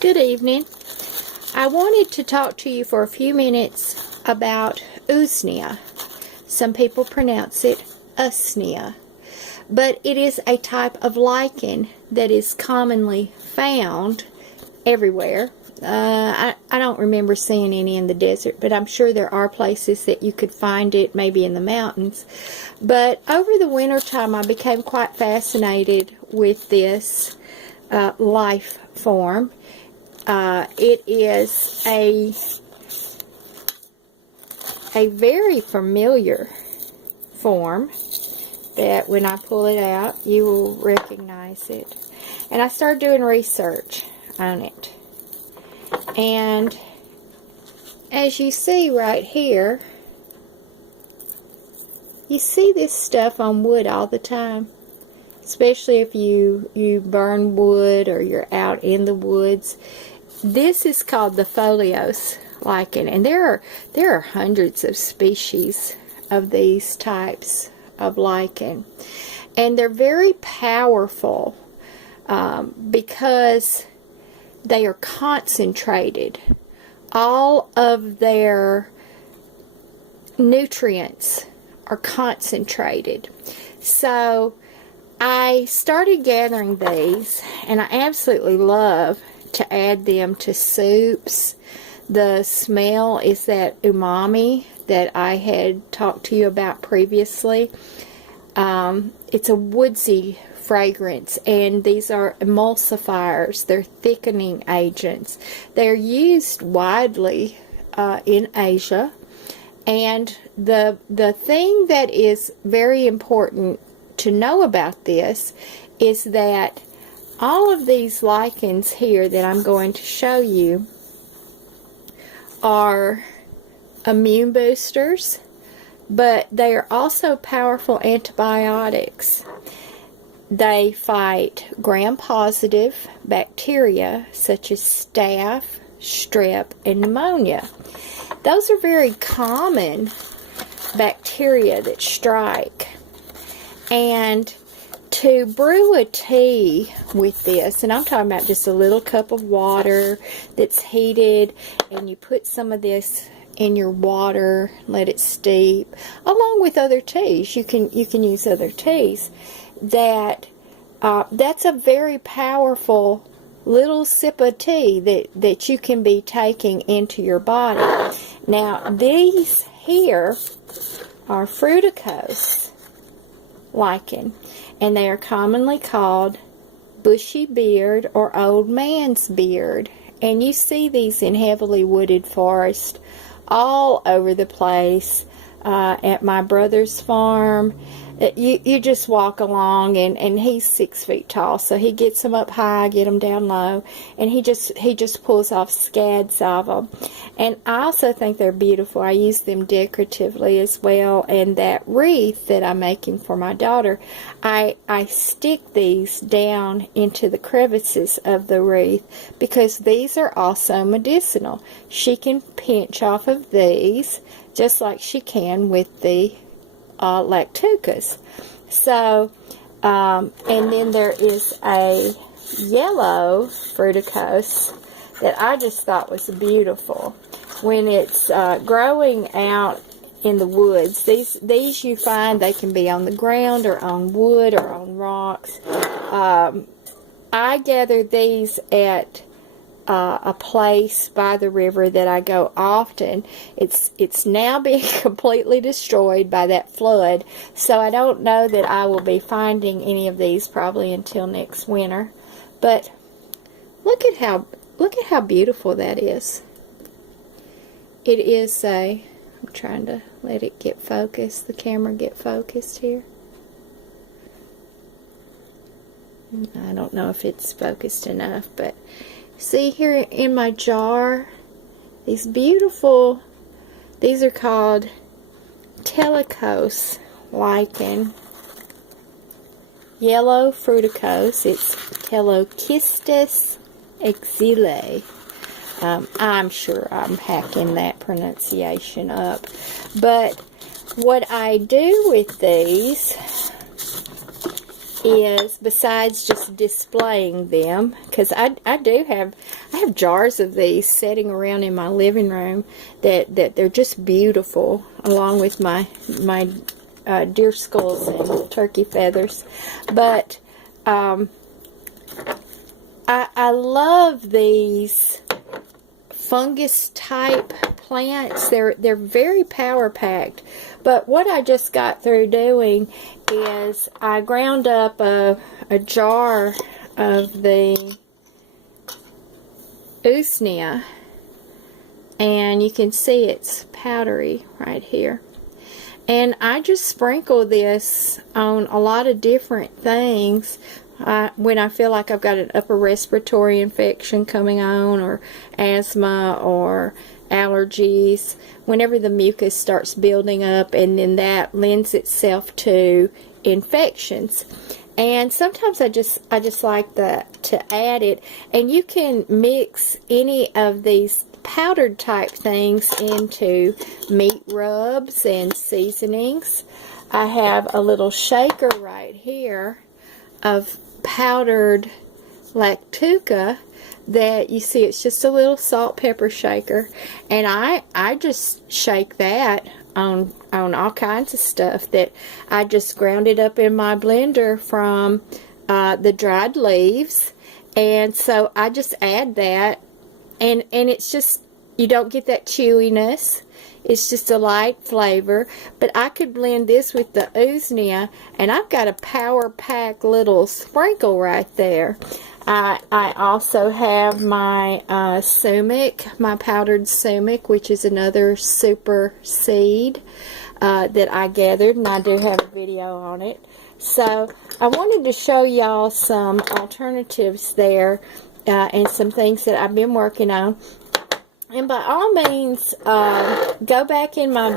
Good evening. I wanted to talk to you for a few minutes about Usnea. Some people pronounce it Usnea, but it is a type of lichen that is commonly found everywhere. I don't remember seeing any in the desert, but I'm sure there are places that you could find it, maybe in the mountains. But over the winter time, I became quite fascinated with this life form. It is a very familiar form that when I pull it out, you will recognize it. And I started doing research on it. And as you see right here, you see this stuff on wood all the time. Especially if you burn wood or you're out in the woods. This is called the foliose lichen, and there are hundreds of species of these types of lichen, and they're very powerful because they are concentrated. All of their nutrients are concentrated. So I started gathering these, and I absolutely love to add them to soups. The smell is that umami that I had talked to you about previously. It's a woodsy fragrance, and these are emulsifiers. They're thickening agents. They're used widely in Asia, and the thing that is very important to know about this is that all of these lichens here that I'm going to show you are immune boosters, but they are also powerful antibiotics. They fight gram-positive bacteria such as staph, strep, and pneumonia. Those are very common bacteria that strike. And to brew a tea with this, and I'm talking about just a little cup of water that's heated, and you put some of this in your water, let it steep, along with other teas. You can use other teas. That's a very powerful little sip of tea that you can be taking into your body. Now, these here are fructose lichen, and they are commonly called bushy beard or old man's beard, and you see these in heavily wooded forest all over the place. At my brother's farm, you just walk along, and he's 6 feet tall, so he gets them up high, get them down low, and he just pulls off scads of them. And I also think they're beautiful. I use them decoratively as well. And that wreath that I'm making for my daughter, I stick these down into the crevices of the wreath because these are also medicinal. She can pinch off of these just like she can with the lactucas. So, and then there is a yellow fructose that I just thought was beautiful. When it's growing out in the woods, these you find they can be on the ground or on wood or on rocks. I gather these at a place by the river that I go often. It's now being completely destroyed by that flood, so I don't know that I will be finding any of these probably until next winter. But look at how beautiful that is. It is I'm trying to let it get focused, the camera get focused here. I don't know if it's focused enough, but see here in my jar, these beautiful, these are called telecose lichen, yellow fructose. It's Telocystis exile. I'm sure I'm hacking that pronunciation up. But what I do with these is, besides just displaying them, because I have jars of these sitting around in my living room that they're just beautiful, along with my deer skulls and turkey feathers. But I love these fungus type plants. They're very power packed. But what I just got through doing is I ground up a jar of the Usnea, and you can see it's powdery right here. And I just sprinkle this on a lot of different things when I feel like I've got an upper respiratory infection coming on, or asthma, or allergies, whenever the mucus starts building up, and then that lends itself to infections. And sometimes I just like to add it, and you can mix any of these powdered type things into meat rubs and seasonings. I have a little shaker right here of powdered lactuca that you see. It's just a little salt pepper shaker, and I just shake that on all kinds of stuff. That I just ground it up in my blender from the dried leaves, and so I just add that, and it's just, you don't get that chewiness. It's just a light flavor. But I could blend this with the Usnea, and I've got a power pack little sprinkle right there. I also have my sumac, my powdered sumac, which is another super seed that I gathered, and I do have a video on it. So I wanted to show y'all some alternatives there, and some things that I've been working on. And by all means, go back in my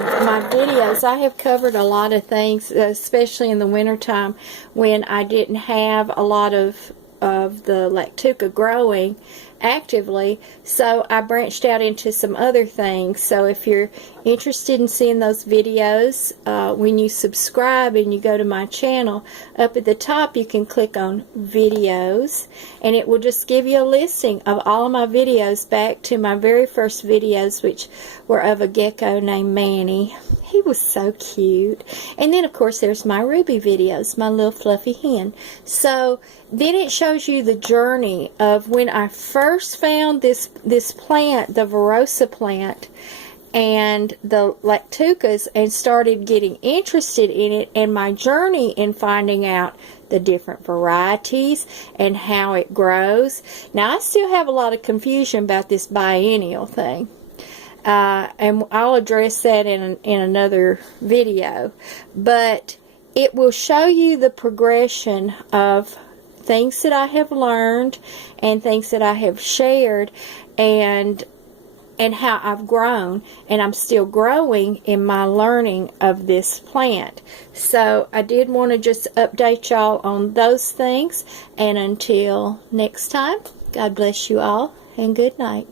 videos. I have covered a lot of things, especially in the wintertime when I didn't have a lot of the lactuca growing actively, so I branched out into some other things. So if you're interested in seeing those videos, when you subscribe and you go to my channel, up at the top you can click on videos, and it will just give you a listing of all of my videos back to my very first videos, which were of a gecko named Manny. He was so cute. And then of course there's my Ruby videos, my little fluffy hen. So then it shows you the journey of when I first found this plant, the Verosa plant, and the lactucas, and started getting interested in it, and my journey in finding out the different varieties and how it grows. Now I still have a lot of confusion about this biennial thing, and I'll address that in another video, but it will show you the progression of things that I have learned and things that I have shared, and how I've grown, and I'm still growing in my learning of this plant. So I did want to just update y'all on those things, and until next time, God bless you all, and good night.